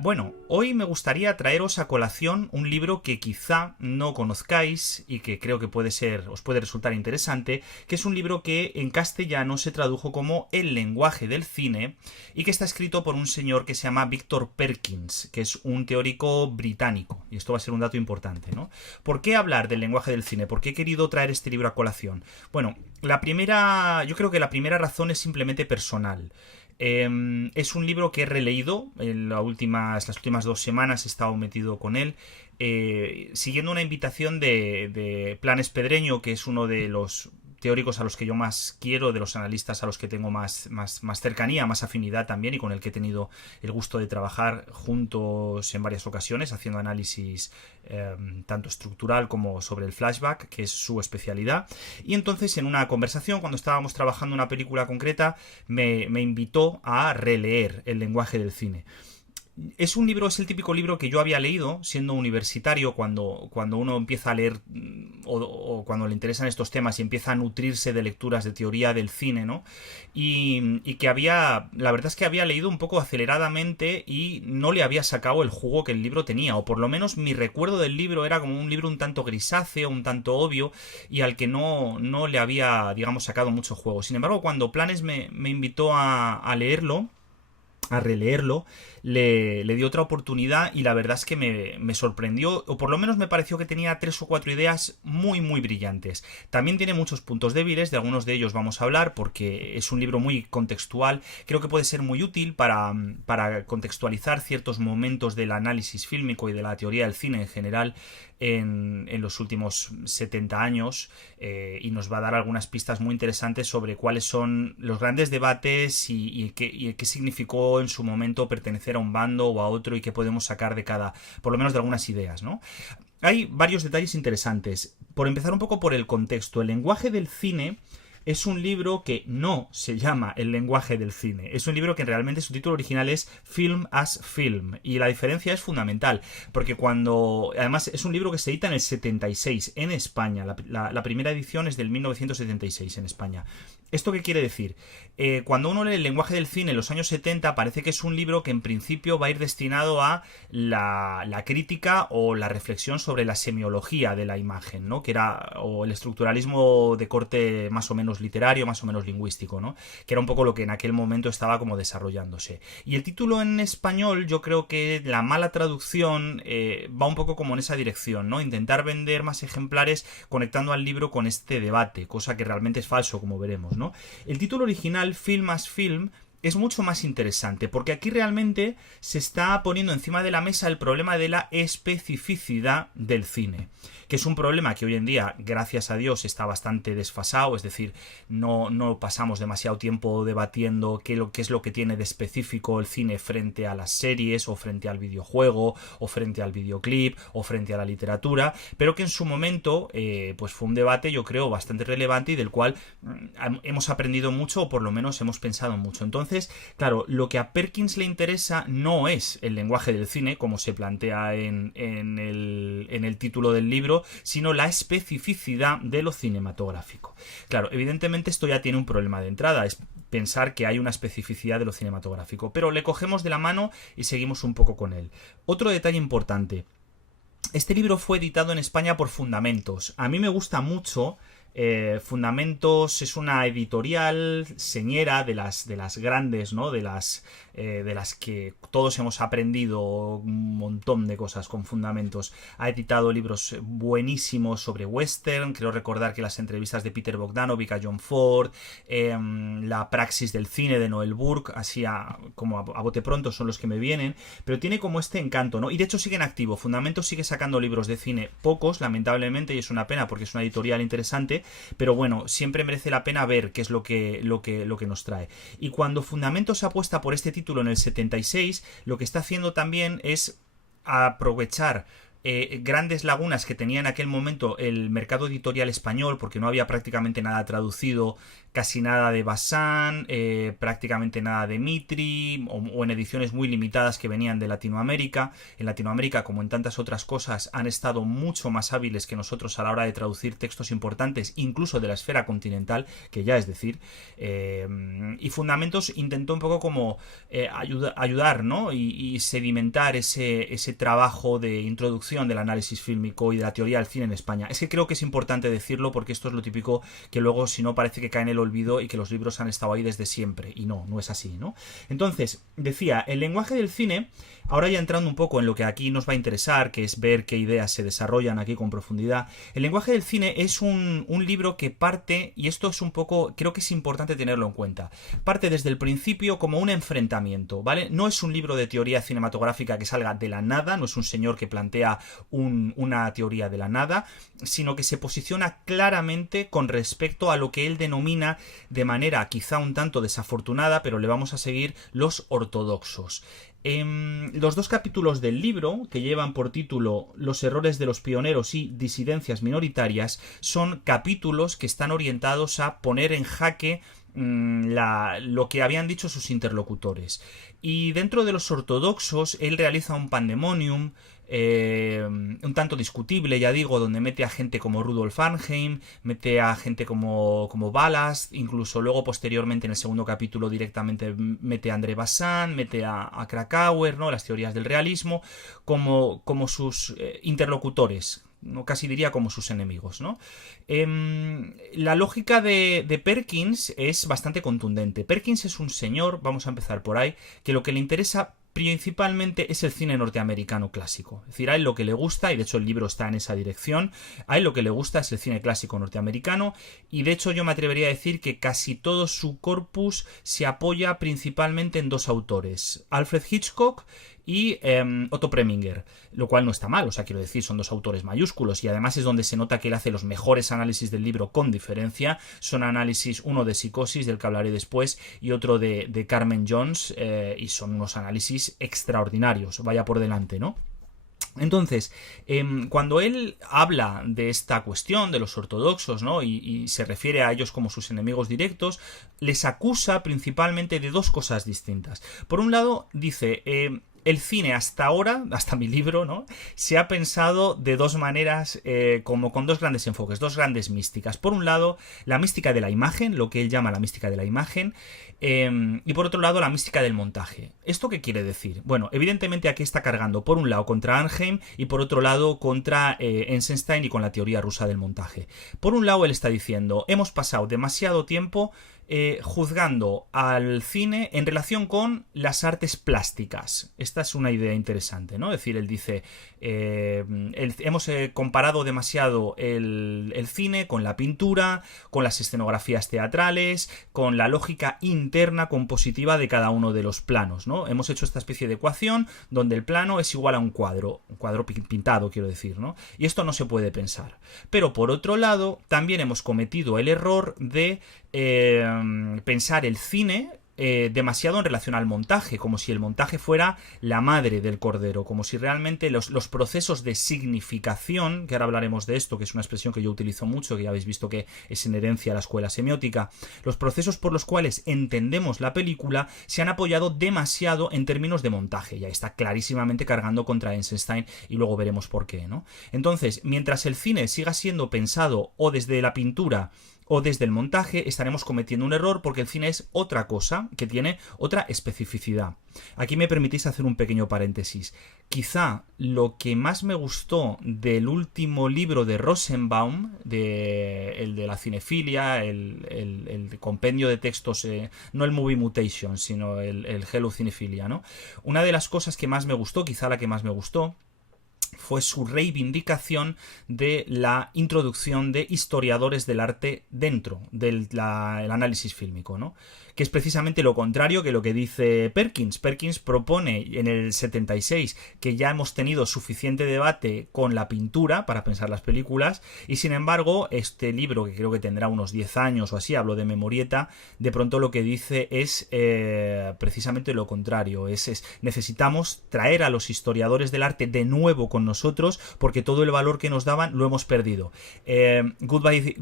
Bueno, hoy me gustaría traeros a colación un libro que quizá no conozcáis y que creo que os puede resultar interesante, que es un libro que en castellano se tradujo como El lenguaje del cine y que está escrito por un señor que se llama Victor Perkins, que es un teórico británico. Y esto va a ser un dato importante, ¿no? ¿Por qué hablar del lenguaje del cine? ¿Por qué he querido traer este libro a colación? Bueno, yo creo que la primera razón es simplemente personal. Es un libro que he releído en las últimas 2 semanas. He estado metido con él, siguiendo una invitación de Planes Pedreño, que es uno de los teóricos a los que yo más quiero, de los analistas a los que tengo más cercanía, más afinidad también, y con el que he tenido el gusto de trabajar juntos en varias ocasiones, haciendo análisis tanto estructural como sobre el flashback, que es su especialidad. Y entonces, en una conversación, cuando estábamos trabajando una película concreta, me invitó a releer El lenguaje del cine. Es el típico libro que yo había leído siendo universitario, cuando uno empieza a leer o cuando le interesan estos temas y empieza a nutrirse de lecturas de teoría del cine, ¿no? Y que la verdad es que había leído un poco aceleradamente y no le había sacado el jugo que el libro tenía, o por lo menos mi recuerdo del libro era como un libro un tanto grisáceo, un tanto obvio, y al que no le había, digamos, sacado mucho juego. Sin embargo, cuando Planes me invitó a leerlo, a releerlo, le di otra oportunidad y la verdad es que me sorprendió, o por lo menos me pareció que tenía 3 o 4 ideas muy brillantes. También tiene muchos puntos débiles, de algunos de ellos vamos a hablar porque es un libro muy contextual. Creo que puede ser muy útil para contextualizar ciertos momentos del análisis fílmico y de la teoría del cine en general en los últimos 70 años, y nos va a dar algunas pistas muy interesantes sobre cuáles son los grandes debates y qué significó en su momento pertenecer a un bando o a otro, y qué podemos sacar de por lo menos de algunas ideas, ¿no? Hay varios detalles interesantes. Por empezar un poco por el contexto, el lenguaje del cine es un libro que no se llama El lenguaje del cine. Es un libro que realmente su título original es Film as Film. Y la diferencia es fundamental, porque además es un libro que se edita en el 76 en España. La primera edición es del 1976 en España. ¿Esto qué quiere decir? Cuando uno lee El lenguaje del cine en los años 70, parece que es un libro que en principio va a ir destinado a la crítica o la reflexión sobre la semiología de la imagen, ¿no? O el estructuralismo de corte más o menos literario, más o menos lingüístico, ¿no? Que era un poco lo que en aquel momento estaba como desarrollándose. Y el título en español, yo creo que la mala traducción va un poco como en esa dirección, ¿no? Intentar vender más ejemplares conectando al libro con este debate, cosa que realmente es falso, como veremos, ¿no? El título original, Film as Film, es mucho más interesante, porque aquí realmente se está poniendo encima de la mesa el problema de la especificidad del cine, que es un problema que hoy en día, gracias a Dios, está bastante desfasado. Es decir, no pasamos demasiado tiempo debatiendo qué es lo que tiene de específico el cine frente a las series, o frente al videojuego, o frente al videoclip, o frente a la literatura, pero que en su momento pues fue un debate, yo creo, bastante relevante, y del cual hemos aprendido mucho, o por lo menos hemos pensado mucho. Entonces, claro, lo que a Perkins le interesa no es el lenguaje del cine, como se plantea en el título del libro, sino la especificidad de lo cinematográfico. Claro, evidentemente esto ya tiene un problema de entrada, es pensar que hay una especificidad de lo cinematográfico, pero le cogemos de la mano y seguimos un poco con él. Otro detalle importante: este libro fue editado en España por Fundamentos. A mí me gusta mucho. Fundamentos es una editorial señera de las grandes, ¿no? De las que todos hemos aprendido un montón de cosas con Fundamentos. Ha editado libros buenísimos sobre western. Creo recordar que las entrevistas de Peter Bogdanovich a John Ford, la praxis del cine de Noel Burke, así como a bote pronto son los que me vienen, pero tiene como este encanto, ¿no? Y de hecho sigue en activo. Fundamentos sigue sacando libros de cine, pocos, lamentablemente, y es una pena porque es una editorial interesante, pero bueno, siempre merece la pena ver qué es lo que nos trae. Y cuando Fundamentos apuesta por este título en el 76, lo que está haciendo también es aprovechar grandes lagunas que tenía en aquel momento el mercado editorial español, porque no había prácticamente nada traducido, casi nada de Bazán, prácticamente nada de Mitri, o en ediciones muy limitadas que venían de Latinoamérica. En Latinoamérica, como en tantas otras cosas, han estado mucho más hábiles que nosotros a la hora de traducir textos importantes, incluso de la esfera continental, que ya es decir. Y Fundamentos intentó un poco como ayudar, ¿no? y sedimentar ese trabajo de introducción del análisis fílmico y de la teoría del cine en España. Es que creo que es importante decirlo, porque esto es lo típico que luego, si no, parece que cae en el olvido y que los libros han estado ahí desde siempre, y no es así, ¿no? Entonces, decía, el lenguaje del cine, ahora ya entrando un poco en lo que aquí nos va a interesar, que es ver qué ideas se desarrollan aquí con profundidad. El lenguaje del cine es un libro que parte, y esto es un poco, creo que es importante tenerlo en cuenta, parte desde el principio como un enfrentamiento, ¿vale? No es un libro de teoría cinematográfica que salga de la nada, no es un señor que plantea una teoría de la nada, sino que se posiciona claramente con respecto a lo que él denomina, de manera quizá un tanto desafortunada, pero le vamos a seguir, los ortodoxos. Los dos capítulos del libro, que llevan por título Los errores de los pioneros y Disidencias minoritarias, son capítulos que están orientados a poner en jaque lo que habían dicho sus interlocutores. Y dentro de los ortodoxos, él realiza un pandemonium un tanto discutible, ya digo, donde mete a gente como Rudolf Arnheim, mete a gente como Ballast, incluso luego posteriormente en el segundo capítulo directamente mete a André Bazin, mete a Krakauer, ¿no? Las teorías del realismo, como sus interlocutores, no, casi diría como sus enemigos, ¿no? La lógica de Perkins es bastante contundente. Perkins es un señor, vamos a empezar por ahí, que lo que le interesa principalmente es el cine norteamericano clásico. Es decir, a él lo que le gusta, y de hecho el libro está en esa dirección, a él lo que le gusta es el cine clásico norteamericano, y de hecho yo me atrevería a decir que casi todo su corpus se apoya principalmente en dos autores, Alfred Hitchcock y Otto Preminger, lo cual no está mal, o sea, quiero decir, son dos autores mayúsculos, y además es donde se nota que él hace los mejores análisis del libro con diferencia. Son análisis, uno de Psicosis, del que hablaré después, y otro de Carmen Jones, y son unos análisis extraordinarios, vaya por delante, ¿no? Entonces, cuando él habla de esta cuestión de los ortodoxos, ¿no? y se refiere a ellos como sus enemigos directos, les acusa principalmente de dos cosas distintas. Por un lado, dice, el cine hasta ahora, hasta mi libro, ¿no? Se ha pensado de dos maneras, como con dos grandes enfoques, dos grandes místicas. Por un lado, la mística de la imagen, lo que él llama la mística de la imagen, y por otro lado, la mística del montaje. ¿Esto qué quiere decir? Bueno, evidentemente aquí está cargando por un lado contra Arnheim y por otro lado contra Eisenstein y con la teoría rusa del montaje. Por un lado, él está diciendo, hemos pasado demasiado tiempo juzgando al cine en relación con las artes plásticas. Esta es una idea interesante, ¿no? Es decir, él dice, hemos comparado demasiado el cine con la pintura, con las escenografías teatrales, con la lógica interna compositiva de cada uno de los planos, ¿no? Hemos hecho esta especie de ecuación donde el plano es igual a un cuadro pintado, quiero decir, ¿no? Y esto no se puede pensar. Pero por otro lado, también hemos cometido el error de pensar el cine demasiado en relación al montaje, como si el montaje fuera la madre del cordero, como si realmente los procesos de significación, que ahora hablaremos de esto, que es una expresión que yo utilizo mucho, que ya habéis visto que es en herencia a la escuela semiótica, los procesos por los cuales entendemos la película se han apoyado demasiado en términos de montaje. Ya está clarísimamente cargando contra Eisenstein y luego veremos por qué, ¿no? Entonces, mientras el cine siga siendo pensado o desde la pintura o desde el montaje, estaremos cometiendo un error, porque el cine es otra cosa, que tiene otra especificidad. Aquí me permitís hacer un pequeño paréntesis. Quizá lo que más me gustó del último libro de Rosenbaum, el de la cinefilia, el compendio de textos, no el Movie Mutation, sino el Hello Cinefilia, ¿no? Una de las cosas que más me gustó, quizá la que más me gustó, fue su reivindicación de la introducción de historiadores del arte dentro del análisis fílmico, ¿no? que es precisamente lo contrario que lo que dice Perkins. Perkins propone en el 76 que ya hemos tenido suficiente debate con la pintura para pensar las películas, y sin embargo este libro, que creo que tendrá unos 10 años o así, hablo de memorieta, de pronto lo que dice es precisamente lo contrario. Necesitamos traer a los historiadores del arte de nuevo con nosotros, porque todo el valor que nos daban lo hemos perdido. Goodbye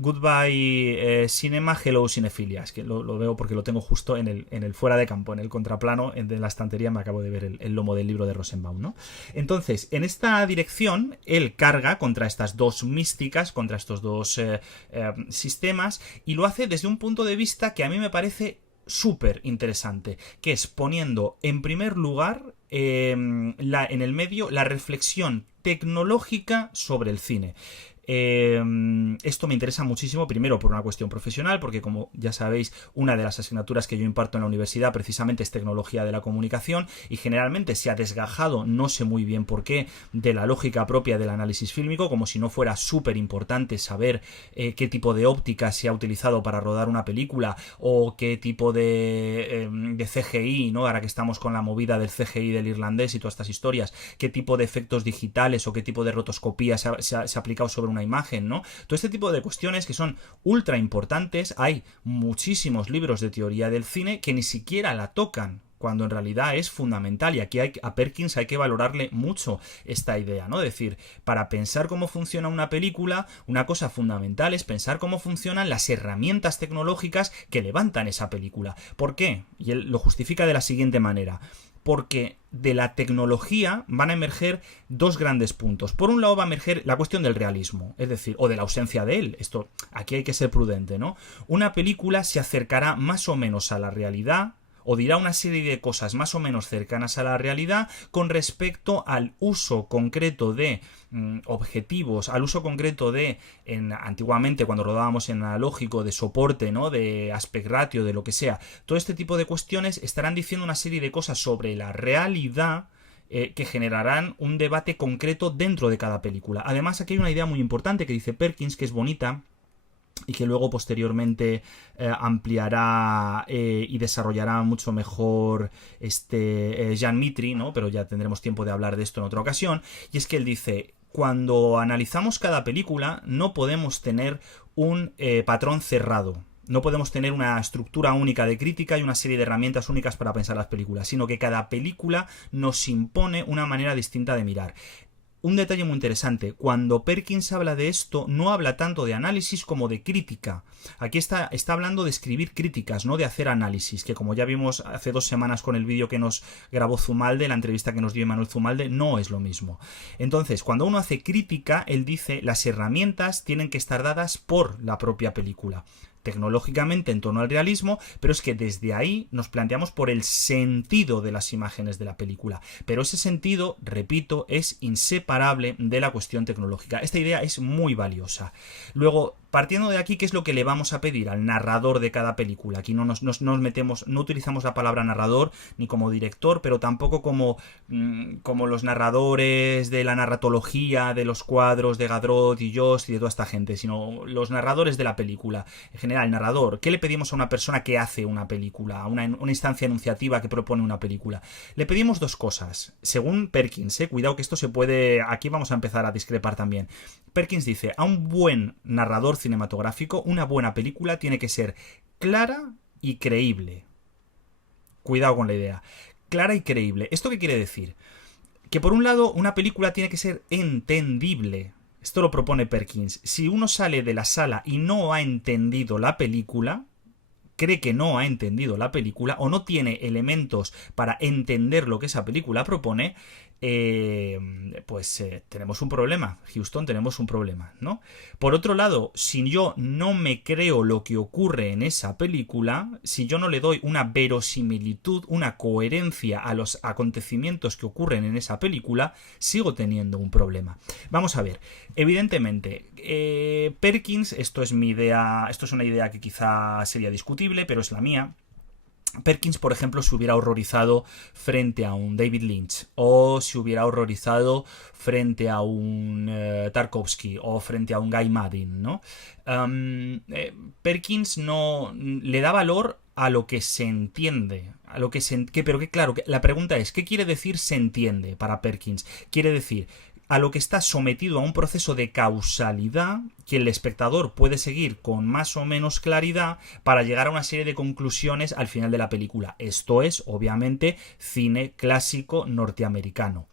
Cinema, Hello Cinephilias, que lo veo porque lo tengo justo en el fuera de campo, en el contraplano de la estantería. Me acabo de ver el lomo del libro de Rosenbaum, ¿no? Entonces, en esta dirección, él carga contra estas dos místicas, contra estos dos sistemas, y lo hace desde un punto de vista que a mí me parece súper interesante, que es poniendo en primer lugar en el medio la reflexión tecnológica sobre el cine. Esto me interesa muchísimo, primero por una cuestión profesional, porque como ya sabéis, una de las asignaturas que yo imparto en la universidad precisamente es tecnología de la comunicación, y generalmente se ha desgajado, no sé muy bien por qué, de la lógica propia del análisis fílmico, como si no fuera súper importante saber qué tipo de óptica se ha utilizado para rodar una película, o qué tipo de CGI, ¿no? Ahora que estamos con la movida del CGI del irlandés y todas estas historias, qué tipo de efectos digitales o qué tipo de rotoscopía se ha aplicado sobre una imagen, ¿no? Todo este tipo de cuestiones que son ultra importantes. Hay muchísimos libros de teoría del cine que ni siquiera la tocan, cuando en realidad es fundamental, y aquí a Perkins hay que valorarle mucho esta idea, ¿no? Es decir, para pensar cómo funciona una película, una cosa fundamental es pensar cómo funcionan las herramientas tecnológicas que levantan esa película. ¿Por qué? Y él lo justifica de la siguiente manera: porque de la tecnología van a emerger dos grandes puntos. Por un lado va a emerger la cuestión del realismo, es decir, o de la ausencia de él. Esto, aquí hay que ser prudente, ¿no? Una película se acercará más o menos a la realidad, o dirá una serie de cosas más o menos cercanas a la realidad con respecto al uso concreto de objetivos, al uso concreto de, antiguamente cuando rodábamos en analógico, de soporte, ¿no? De aspect ratio, de lo que sea. Todo este tipo de cuestiones estarán diciendo una serie de cosas sobre la realidad que generarán un debate concreto dentro de cada película. Además, aquí hay una idea muy importante que dice Perkins, que es bonita, y que luego posteriormente ampliará y desarrollará mucho mejor Jean Mitry, ¿no? Pero ya tendremos tiempo de hablar de esto en otra ocasión. Y es que él dice: cuando analizamos cada película no podemos tener un patrón cerrado. No podemos tener una estructura única de crítica y una serie de herramientas únicas para pensar las películas, sino que cada película nos impone una manera distinta de mirar. Un detalle muy interesante: cuando Perkins habla de esto, no habla tanto de análisis como de crítica. Aquí está hablando de escribir críticas, no de hacer análisis, que como ya vimos hace 2 semanas con el vídeo que nos grabó Zumalde, la entrevista que nos dio Manuel Zumalde, no es lo mismo. Entonces, cuando uno hace crítica, él dice, las herramientas tienen que estar dadas por la propia película, tecnológicamente en torno al realismo, pero es que desde ahí nos planteamos por el sentido de las imágenes de la película. Pero ese sentido, repito, es inseparable de la cuestión tecnológica. Esta idea es muy valiosa. Luego, partiendo de aquí, ¿qué es lo que le vamos a pedir al narrador de cada película? Aquí no nos metemos, no utilizamos la palabra narrador ni como director, pero tampoco como los narradores de la narratología, de los cuadros de Gadrot y Jost y de toda esta gente, sino los narradores de la película. En general, el narrador. ¿Qué le pedimos a una persona que hace una película, a una instancia enunciativa que propone una película? Le pedimos dos cosas, según Perkins, cuidado que esto se puede... Aquí vamos a empezar a discrepar también. Perkins dice, a un buen narrador cinematográfico, una buena película tiene que ser clara y creíble. Cuidado con la idea. Clara y creíble. ¿Esto qué quiere decir? Que por un lado, una película tiene que ser entendible. Esto lo propone Perkins. Si uno sale de la sala y no ha entendido la película, cree que no ha entendido la película o no tiene elementos para entender lo que esa película propone, tenemos un problema, Houston, tenemos un problema, ¿no? Por otro lado, si yo no me creo lo que ocurre en esa película, si yo no le doy una verosimilitud, una coherencia a los acontecimientos que ocurren en esa película, sigo teniendo un problema. Vamos a ver, evidentemente, Perkins, esto es mi idea, esto es una idea que quizá sería discutible, pero es la mía. Perkins, por ejemplo, se hubiera horrorizado frente a un David Lynch, o se hubiera horrorizado frente a un Tarkovsky, o frente a un Guy Maddin, ¿no? Perkins no le da valor a lo que se entiende. Pero que claro, la pregunta es, ¿qué quiere decir se entiende para Perkins? Quiere decir a lo que está sometido a un proceso de causalidad que el espectador puede seguir con más o menos claridad para llegar a una serie de conclusiones al final de la película. Esto es, obviamente, cine clásico norteamericano.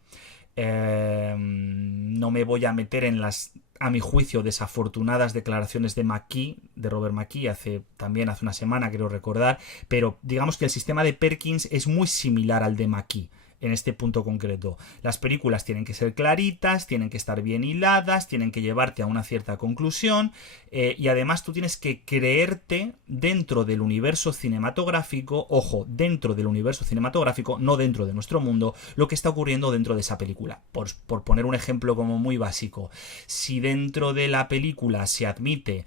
No me voy a meter en las, a mi juicio, desafortunadas declaraciones de McKee, de Robert McKee, también hace una semana, creo recordar, pero digamos que el sistema de Perkins es muy similar al de McKee. En este punto concreto, las películas tienen que ser claritas, tienen que estar bien hiladas, tienen que llevarte a una cierta conclusión, y además tú tienes que creerte dentro del universo cinematográfico, ojo, dentro del universo cinematográfico, no dentro de nuestro mundo, lo que está ocurriendo dentro de esa película. Por poner un ejemplo como muy básico, si dentro de la película se admite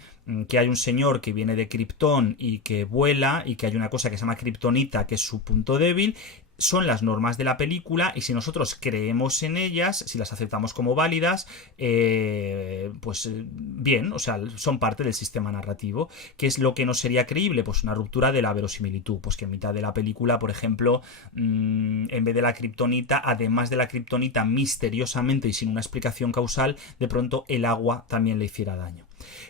que hay un señor que viene de Krypton y que vuela, y que hay una cosa que se llama Kryptonita, que es su punto débil, son las normas de la película, y si nosotros creemos en ellas, si las aceptamos como válidas, pues bien, o sea, son parte del sistema narrativo. ¿Qué es lo que no sería creíble? Pues una ruptura de la verosimilitud, pues que en mitad de la película, por ejemplo, en vez de la kriptonita, además de la kriptonita, misteriosamente y sin una explicación causal, de pronto el agua también le hiciera daño.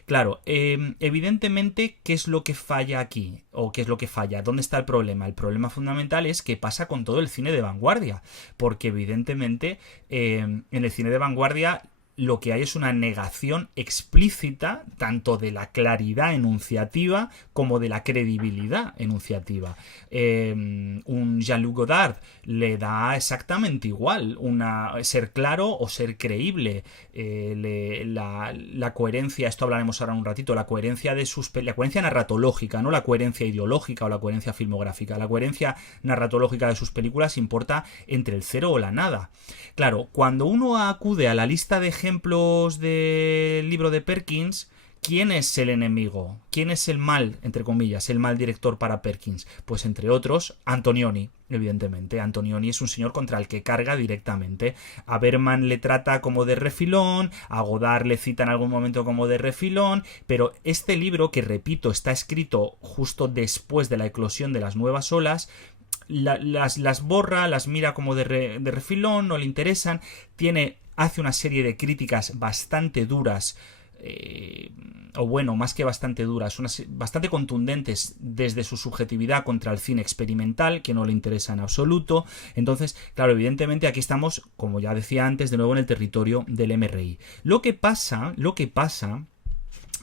Claro, evidentemente, ¿qué es lo que falla aquí? ¿O qué es lo que falla? ¿Dónde está el problema? El problema fundamental es qué pasa con todo el cine de vanguardia, porque evidentemente en el cine de vanguardia lo que hay es una negación explícita tanto de la claridad enunciativa como de la credibilidad enunciativa. Un Jean-Luc Godard le da exactamente igual ser claro o ser creíble. La coherencia, esto hablaremos ahora en un ratito, la coherencia narratológica, no la coherencia ideológica o la coherencia filmográfica. La coherencia narratológica de sus películas importa entre el cero o la nada. Claro, cuando uno acude a la lista de ejemplos del libro de Perkins, ¿quién es el enemigo? ¿Quién es el mal, entre comillas, el mal director para Perkins? Pues entre otros, Antonioni, evidentemente. Antonioni es un señor contra el que carga directamente. A Bergman le trata como de refilón, a Godard le cita en algún momento como de refilón, pero este libro, que repito, está escrito justo después de la eclosión de las nuevas olas, las borra, las mira como de refilón, no le interesan, hace una serie de críticas bastante duras, o bueno, más que bastante duras, bastante contundentes desde su subjetividad contra el cine experimental, que no le interesa en absoluto. Entonces, claro, evidentemente aquí estamos, como ya decía antes, de nuevo en el territorio del MRI. Lo que pasa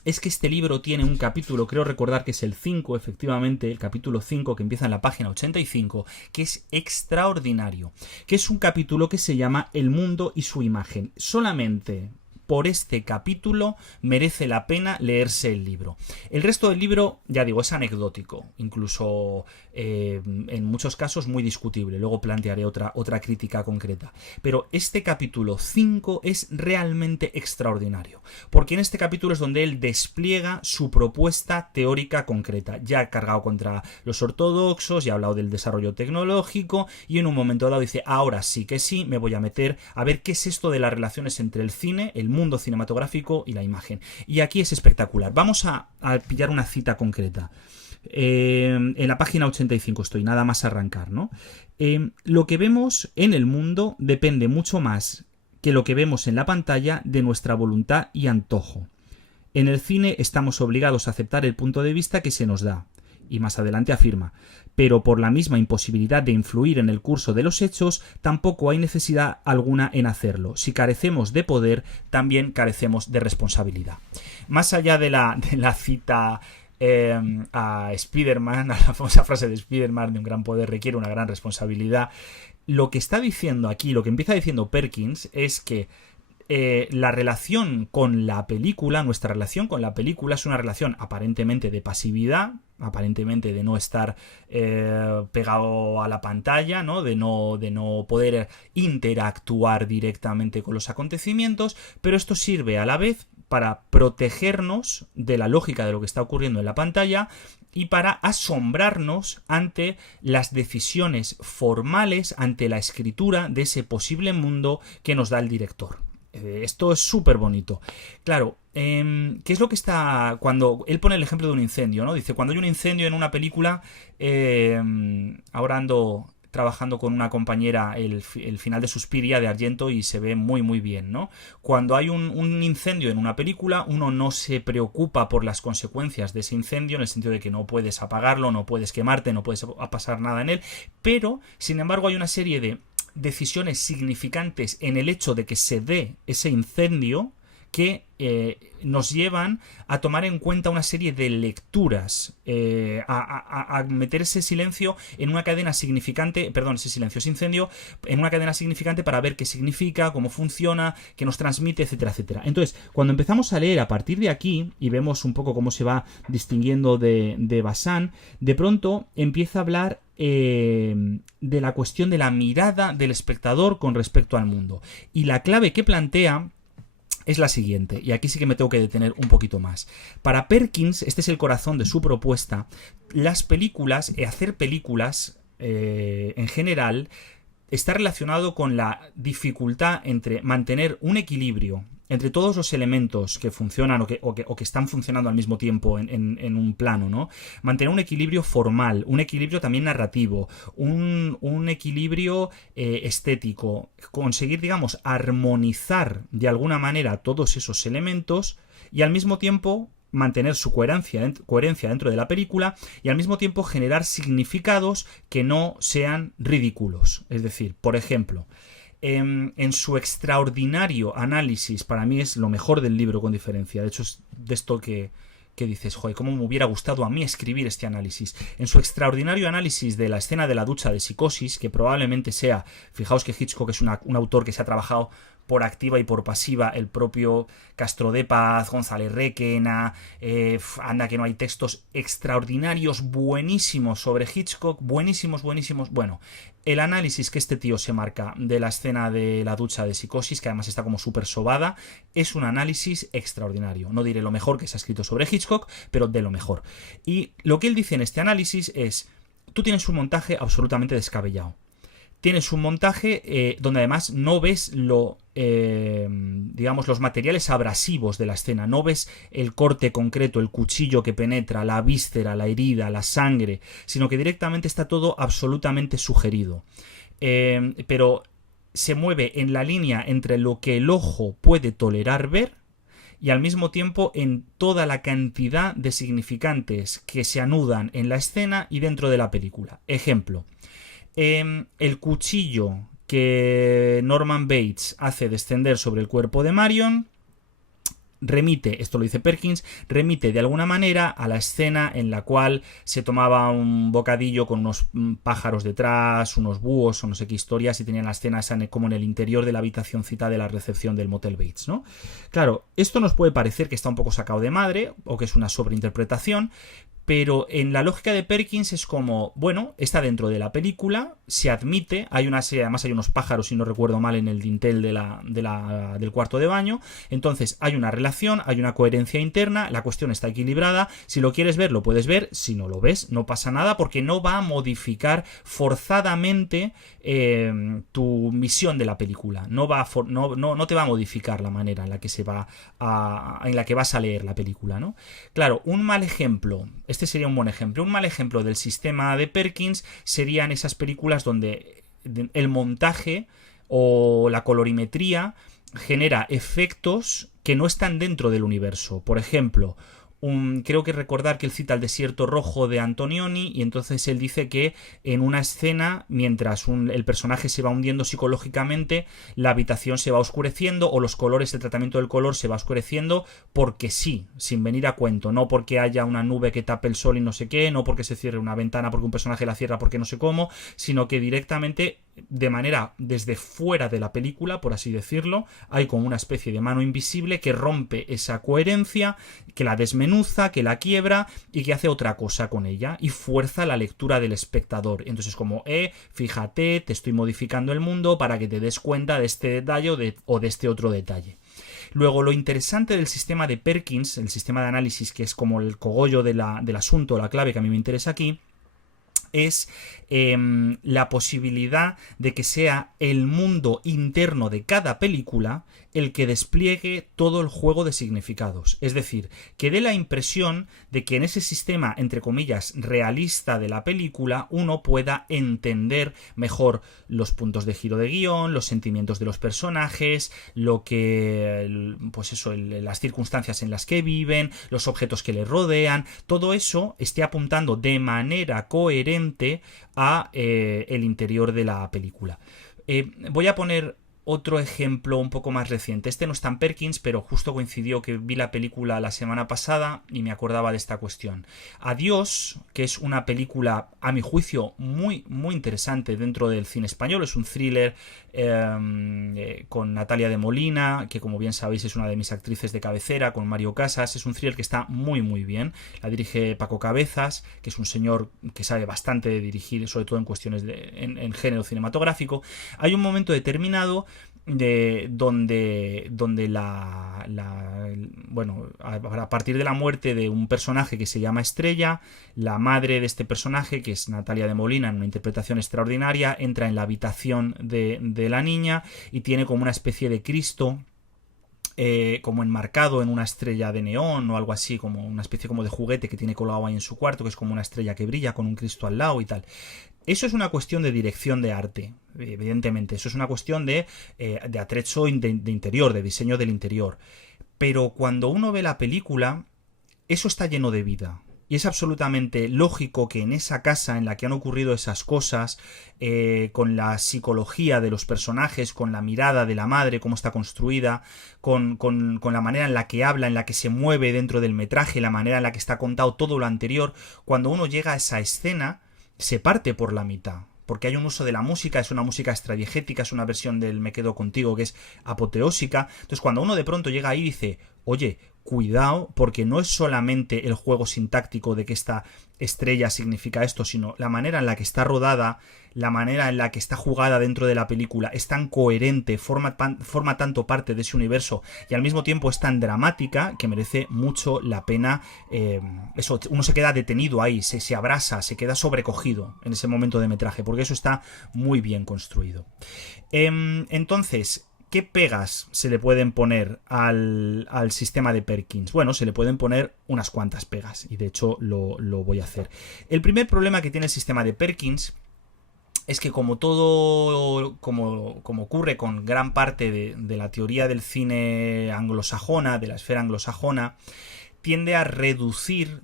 es que este libro tiene un capítulo, creo recordar que es el 5, efectivamente, el capítulo 5, que empieza en la página 85, que es extraordinario, que es un capítulo que se llama El mundo y su imagen. Solamente por este capítulo merece la pena leerse el libro. El resto del libro, ya digo, es anecdótico, incluso en muchos casos muy discutible. Luego plantearé otra crítica concreta. Pero este capítulo 5 es realmente extraordinario, porque en este capítulo es donde él despliega su propuesta teórica concreta. Ya ha cargado contra los ortodoxos, ya ha hablado del desarrollo tecnológico, y en un momento dado dice, ahora sí que sí, me voy a meter a ver qué es esto de las relaciones entre el cine, el mundo cinematográfico y la imagen. Y aquí es espectacular. Vamos a pillar una cita concreta. En la página 85 estoy, nada más arrancar, ¿no? Lo que vemos en el mundo depende mucho más que lo que vemos en la pantalla de nuestra voluntad y antojo. En el cine estamos obligados a aceptar el punto de vista que se nos da. Y más adelante afirma, pero por la misma imposibilidad de influir en el curso de los hechos, tampoco hay necesidad alguna en hacerlo. Si carecemos de poder, también carecemos de responsabilidad. Más allá de la cita a Spiderman, a la famosa frase de Spiderman, de un gran poder requiere una gran responsabilidad, lo que está diciendo aquí, lo que empieza diciendo Perkins, es que la relación con la película, nuestra relación con la película es una relación aparentemente de pasividad, aparentemente de no estar pegado a la pantalla, ¿no? De no poder interactuar directamente con los acontecimientos, pero esto sirve a la vez para protegernos de la lógica de lo que está ocurriendo en la pantalla y para asombrarnos ante las decisiones formales, ante la escritura de ese posible mundo que nos da el director. Esto es súper bonito. Claro, ¿qué es lo que está...? Cuando él pone el ejemplo de un incendio, ¿no? Dice, cuando hay un incendio en una película, ahora ando trabajando con una compañera el final de Suspiria de Argento y se ve muy muy bien, ¿no? Cuando hay un incendio en una película, uno no se preocupa por las consecuencias de ese incendio, en el sentido de que no puedes apagarlo, no puedes quemarte, no puedes pasar nada en él, pero sin embargo hay una serie de decisiones significantes en el hecho de que se dé ese incendio que nos llevan a tomar en cuenta una serie de lecturas, a meter ese silencio en una cadena significante, perdón, ese silencio, ese incendio, en una cadena significante para ver qué significa, cómo funciona, qué nos transmite, etcétera, etcétera. Entonces, cuando empezamos a leer a partir de aquí y vemos un poco cómo se va distinguiendo de Bazin, de pronto empieza a hablar de la cuestión de la mirada del espectador con respecto al mundo. Y la clave que plantea es la siguiente, y aquí sí que me tengo que detener un poquito más. Para Perkins, este es el corazón de su propuesta, las películas, hacer películas en general, está relacionado con la dificultad entre mantener un equilibrio entre todos los elementos que funcionan o que están funcionando al mismo tiempo en un plano, ¿no? Mantener un equilibrio formal, un equilibrio también narrativo, un equilibrio estético, conseguir, digamos, armonizar de alguna manera todos esos elementos y al mismo tiempo mantener su coherencia dentro de la película y al mismo tiempo generar significados que no sean ridículos. Es decir, por ejemplo, en su extraordinario análisis, para mí es lo mejor del libro con diferencia, de hecho es de esto que dices, joder, cómo me hubiera gustado a mí escribir este análisis. En su extraordinario análisis de la escena de la ducha de Psicosis, que probablemente sea, fijaos que Hitchcock es un autor que se ha trabajado por activa y por pasiva, el propio Castro de Paz, González Requena, anda que no hay textos extraordinarios, buenísimos sobre Hitchcock, buenísimos, bueno, el análisis que este tío se marca de la escena de la ducha de Psicosis, que además está como súper sobada, es un análisis extraordinario. No diré lo mejor que se ha escrito sobre Hitchcock, pero de lo mejor. Y lo que él dice en este análisis es, tú tienes un montaje absolutamente descabellado. Tienes un montaje donde además no ves digamos, los materiales abrasivos de la escena, no ves el corte concreto, el cuchillo que penetra, la víscera, la herida, la sangre, sino que directamente está todo absolutamente sugerido. Pero se mueve en la línea entre lo que el ojo puede tolerar ver y al mismo tiempo en toda la cantidad de significantes que se anudan en la escena y dentro de la película. Ejemplo, el cuchillo que Norman Bates hace descender sobre el cuerpo de Marion remite, esto lo dice Perkins, remite de alguna manera a la escena en la cual se tomaba un bocadillo con unos pájaros detrás, unos búhos o no sé qué historias, y tenían la escena esa como en el interior de la habitacioncita de la recepción del Motel Bates, ¿no? Claro, esto nos puede parecer que está un poco sacado de madre o que es una sobreinterpretación, pero en la lógica de Perkins es como, bueno, está dentro de la película, se admite, hay una serie, además hay unos pájaros, si no recuerdo mal, en el dintel del cuarto de baño, entonces hay una relación, hay una coherencia interna, la cuestión está equilibrada, si lo quieres ver, lo puedes ver, si no lo ves, no pasa nada, porque no va a modificar forzadamente tu visión de la película, no te va a modificar la manera en la que en la que vas a leer la película, ¿no? Claro, un mal ejemplo, este sería un buen ejemplo. Un mal ejemplo del sistema de Perkins serían esas películas donde el montaje o la colorimetría genera efectos que no están dentro del universo. Por ejemplo, creo que recordar que él cita El desierto rojo de Antonioni y entonces él dice que en una escena, mientras el personaje se va hundiendo psicológicamente, la habitación se va oscureciendo o los colores, el tratamiento del color se va oscureciendo porque sí, sin venir a cuento, no porque haya una nube que tape el sol y no sé qué, no porque se cierre una ventana porque un personaje la cierra porque no sé cómo, sino que directamente de manera desde fuera de la película, por así decirlo, hay como una especie de mano invisible que rompe esa coherencia, que la desmenuza, que la quiebra y que hace otra cosa con ella y fuerza la lectura del espectador. Entonces como, fíjate, te estoy modificando el mundo para que te des cuenta de este detalle o de este otro detalle. Luego, lo interesante del sistema de Perkins, el sistema de análisis que es como el cogollo del asunto, la clave que a mí me interesa aquí, es la posibilidad de que sea el mundo interno de cada película el que despliegue todo el juego de significados. Es decir, que dé la impresión de que en ese sistema, entre comillas, realista de la película, uno pueda entender mejor los puntos de giro de guión, los sentimientos de los personajes, lo que, pues eso, las circunstancias en las que viven, los objetos que les rodean, todo eso esté apuntando de manera coherente a el interior de la película. Voy a poner otro ejemplo un poco más reciente. Este no está en Perkins, pero justo coincidió que vi la película la semana pasada y me acordaba de esta cuestión. Adiós, que es una película, a mi juicio, muy, muy interesante dentro del cine español. Es un thriller con Natalia de Molina, que como bien sabéis es una de mis actrices de cabecera, con Mario Casas. Es un thriller que está muy, muy bien. La dirige Paco Cabezas, que es un señor que sabe bastante de dirigir, sobre todo en cuestiones en género cinematográfico. Hay un momento determinado donde bueno, a partir de la muerte de un personaje que se llama Estrella, la madre de este personaje, que es Natalia de Molina, en una interpretación extraordinaria, entra en la habitación de la niña y tiene como una especie de Cristo como enmarcado en una estrella de neón o algo así, como una especie como de juguete que tiene colgado ahí en su cuarto, que es como una estrella que brilla con un Cristo al lado y tal. Eso es una cuestión de dirección de arte, evidentemente. Eso es una cuestión de atrezzo de interior, de diseño del interior. Pero cuando uno ve la película, eso está lleno de vida. Y es absolutamente lógico que en esa casa en la que han ocurrido esas cosas, con la psicología de los personajes, con la mirada de la madre, cómo está construida, con la manera en la que habla, en la que se mueve dentro del metraje, la manera en la que está contado todo lo anterior, cuando uno llega a esa escena, se parte por la mitad. Porque hay un uso de la música, es una música extradiegética, es una versión del Me quedo contigo que es apoteósica. Entonces cuando uno de pronto llega ahí y dice, oye, cuidado, porque no es solamente el juego sintáctico de que esta estrella significa esto, sino la manera en la que está rodada, la manera en la que está jugada dentro de la película, es tan coherente, forma tanto parte de ese universo y al mismo tiempo es tan dramática que merece mucho la pena. Eso, uno se queda detenido ahí, se abrasa, se queda sobrecogido en ese momento de metraje, porque eso está muy bien construido. Entonces, ¿qué pegas se le pueden poner al sistema de Perkins? Bueno, se le pueden poner unas cuantas pegas, y de hecho lo voy a hacer. El primer problema que tiene el sistema de Perkins es que, como todo, como ocurre con gran parte de la teoría del cine anglosajona, de la esfera anglosajona, tiende a reducir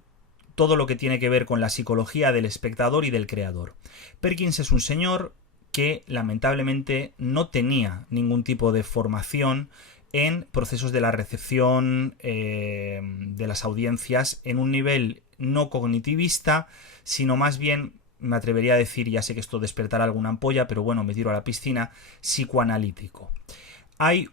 todo lo que tiene que ver con la psicología del espectador y del creador. Perkins es un señor que lamentablemente no tenía ningún tipo de formación en procesos de la recepción de las audiencias en un nivel no cognitivista, sino más bien, me atrevería a decir, ya sé que esto despertará alguna ampolla, pero bueno, me tiro a la piscina, psicoanalítico. Hay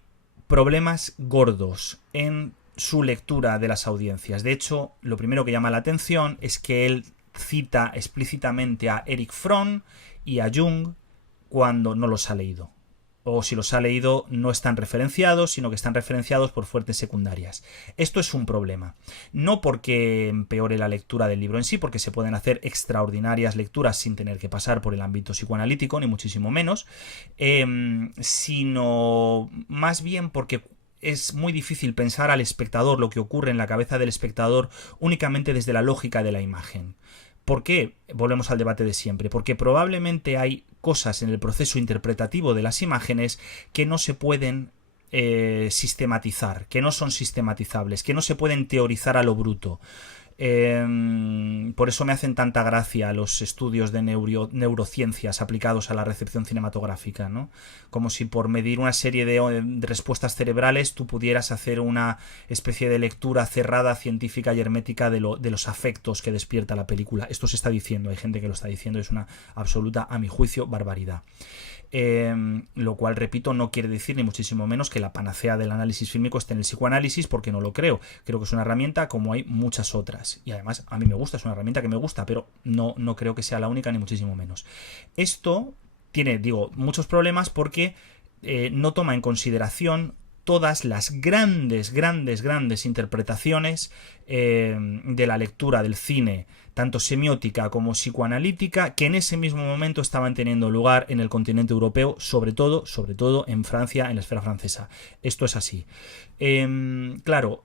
problemas gordos en su lectura de las audiencias. De hecho, lo primero que llama la atención es que él cita explícitamente a Erich Fromm y a Jung cuando no los ha leído. O si los ha leído, no están referenciados, sino que están referenciados por fuentes secundarias. Esto es un problema. No porque empeore la lectura del libro en sí, porque se pueden hacer extraordinarias lecturas sin tener que pasar por el ámbito psicoanalítico, ni muchísimo menos, sino más bien porque es muy difícil pensar al espectador, lo que ocurre en la cabeza del espectador, únicamente desde la lógica de la imagen. ¿Por qué? Volvemos al debate de siempre. Porque probablemente hay cosas en el proceso interpretativo de las imágenes que no se pueden sistematizar, que no son sistematizables, que no se pueden teorizar a lo bruto. Por eso me hacen tanta gracia los estudios de neurociencias aplicados a la recepción cinematográfica, ¿no? Como si por medir una serie de respuestas cerebrales tú pudieras hacer una especie de lectura cerrada, científica y hermética de los afectos que despierta la película. Esto se está diciendo, hay gente que lo está diciendo, es una absoluta, a mi juicio, barbaridad. Lo cual, repito, no quiere decir ni muchísimo menos que la panacea del análisis fílmico esté en el psicoanálisis, porque no lo creo. Creo que es una herramienta como hay muchas otras, y además a mí me gusta, es una herramienta que me gusta, pero no creo que sea la única ni muchísimo menos. Esto tiene, digo, muchos problemas porque no toma en consideración todas las grandes interpretaciones de la lectura del cine, tanto semiótica como psicoanalítica, que en ese mismo momento estaban teniendo lugar en el continente europeo, sobre todo en Francia, en la esfera francesa. Esto es así. Claro,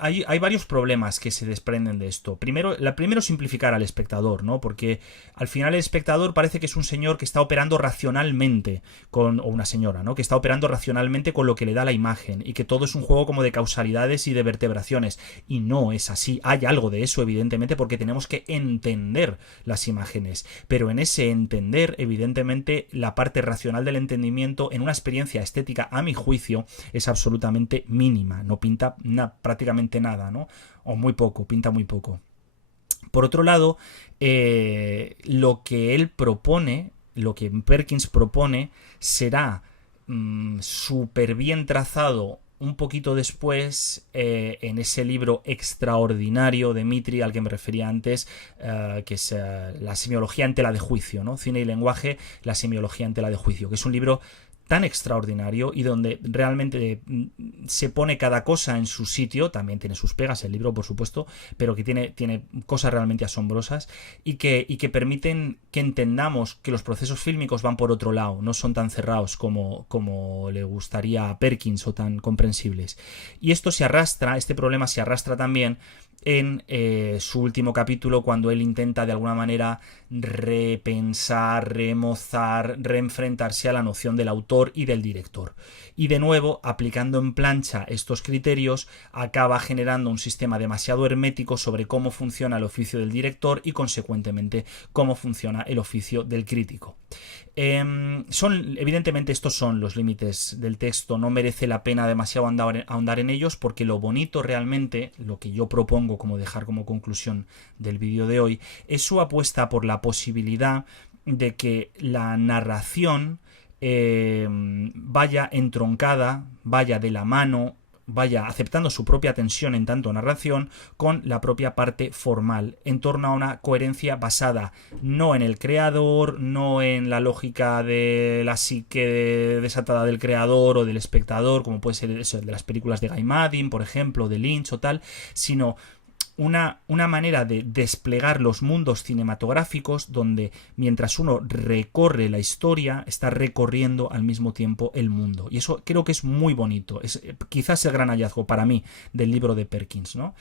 hay varios problemas que se desprenden de esto. Primero, simplificar al espectador, ¿no? Porque al final el espectador parece que es un señor que está operando racionalmente o una señora, ¿no? Que está operando racionalmente con lo que le da la imagen y que todo es un juego como de causalidades y de vertebraciones. Y no es así. Hay algo de eso, evidentemente, porque tenemos que entender las imágenes. Pero en ese entender, evidentemente, la parte racional del entendimiento en una experiencia estética, a mi juicio, es absolutamente mínima. No pinta prácticamente nada, ¿no? O muy poco, pinta muy poco. Por otro lado, lo que él propone, lo que Perkins propone, será súper bien trazado un poquito después en ese libro extraordinario de Mitry al que me refería antes, que es La semiología en tela de juicio, ¿no? Cine y lenguaje, la semiología en tela de juicio, que es un libro tan extraordinario y donde realmente se pone cada cosa en su sitio. También tiene sus pegas el libro, por supuesto, pero que tiene cosas realmente asombrosas y que permiten que entendamos que los procesos fílmicos van por otro lado, no son tan cerrados como le gustaría a Perkins o tan comprensibles. Y este problema se arrastra también en su último capítulo, cuando él intenta de alguna manera repensar, remozar, reenfrentarse a la noción del autor y del director. Y de nuevo, aplicando en plancha estos criterios, acaba generando un sistema demasiado hermético sobre cómo funciona el oficio del director y, consecuentemente, cómo funciona el oficio del crítico. Evidentemente estos son los límites del texto, no merece la pena demasiado ahondar en ellos, porque lo bonito realmente, lo que yo propongo como dejar como conclusión del vídeo de hoy, es su apuesta por la posibilidad de que la narración vaya entroncada, vaya de la mano, vaya aceptando su propia tensión en tanto narración con la propia parte formal, en torno a una coherencia basada no en el creador, no en la lógica de la psique desatada del creador o del espectador, como puede ser eso de las películas de Guy Maddin, por ejemplo, de Lynch o tal, sino una manera de desplegar los mundos cinematográficos donde, mientras uno recorre la historia, está recorriendo al mismo tiempo el mundo. Y eso creo que es muy bonito. Es quizás el gran hallazgo para mí del libro de Perkins, ¿no?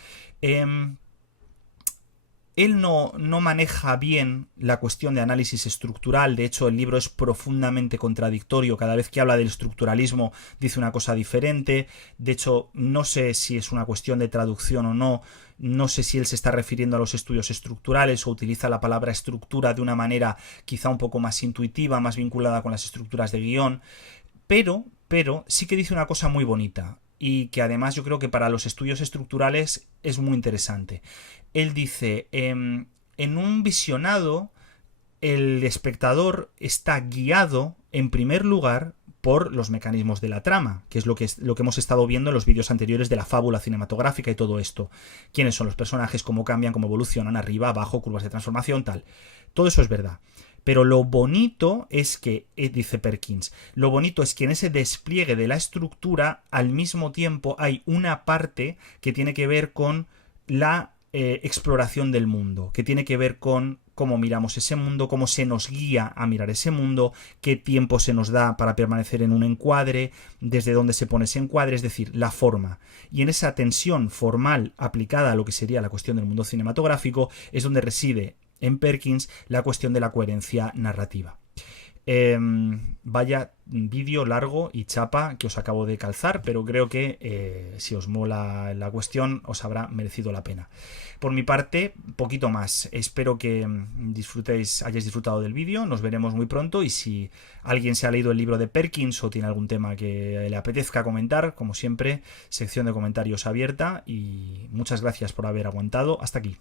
Él no maneja bien la cuestión de análisis estructural. De hecho, el libro es profundamente contradictorio. Cada vez que habla del estructuralismo dice una cosa diferente. De hecho, no sé si es una cuestión de traducción o no. No sé si él se está refiriendo a los estudios estructurales o utiliza la palabra estructura de una manera quizá un poco más intuitiva, más vinculada con las estructuras de guión. Pero sí que dice una cosa muy bonita y que además yo creo que para los estudios estructurales es muy interesante. Él dice, en un visionado el espectador está guiado en primer lugar por los mecanismos de la trama, que es lo que hemos estado viendo en los vídeos anteriores de la fábula cinematográfica y todo esto. ¿Quiénes son los personajes? ¿Cómo cambian? ¿Cómo evolucionan? Arriba, abajo, curvas de transformación, tal. Todo eso es verdad. Pero lo bonito es que, dice Perkins, lo bonito es que en ese despliegue de la estructura, al mismo tiempo hay una parte que tiene que ver con la exploración del mundo, que tiene que ver con cómo miramos ese mundo, cómo se nos guía a mirar ese mundo, qué tiempo se nos da para permanecer en un encuadre, desde dónde se pone ese encuadre, es decir, la forma. Y en esa tensión formal aplicada a lo que sería la cuestión del mundo cinematográfico es donde reside en Perkins la cuestión de la coherencia narrativa. Vaya vídeo largo y chapa que os acabo de calzar, pero creo que si os mola la cuestión os habrá merecido la pena. Por mi parte, poquito más. Espero que hayáis disfrutado del vídeo. Nos veremos muy pronto, y si alguien se ha leído el libro de Perkins o tiene algún tema que le apetezca comentar, como siempre, sección de comentarios abierta, y muchas gracias por haber aguantado hasta aquí.